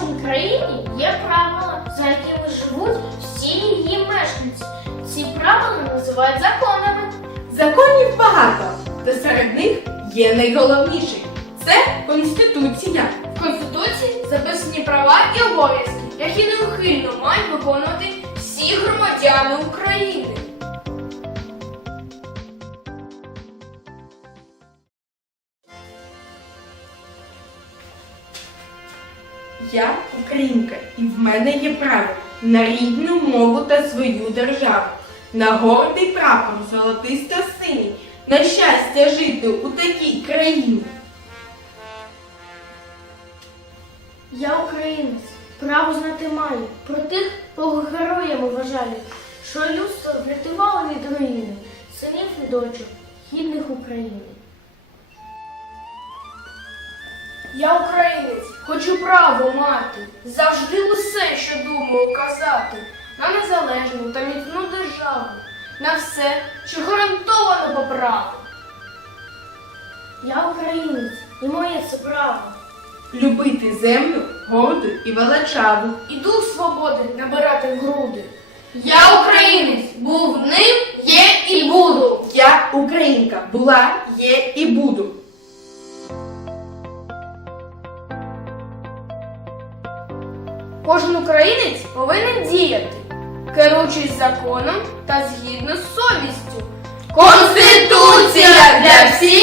кожній країні є правила, за якими живуть всі її мешканці. Ці правила називають законами. Законів багато, та серед них є найголовніший це Конституція. В Конституції записані права і обов'язки, які неухильно мають виконувати всі громадяни України. Я українка, і в мене є право на рідну мову та свою державу, на гордий прапор золотисто синій, на щастя жити у такій країні. Я українець, право знати маю про тих, кого героями вважають, що людство врятувало від руїни, синів і дочок, гідних України. Я українець, хочу право мати, завжди усе, що думаю казати, на незалежну та міцну державу, на все, що гарантовано по праву. Я українець, і моє це право. Любити землю горду і величаву. І дух свободи набирати в груди. Я українець, був ним, є і буду. Я українка була, є і буду. Кожен українець повинен діяти, керуючись законом та згідно з совістю. Конституція для всіх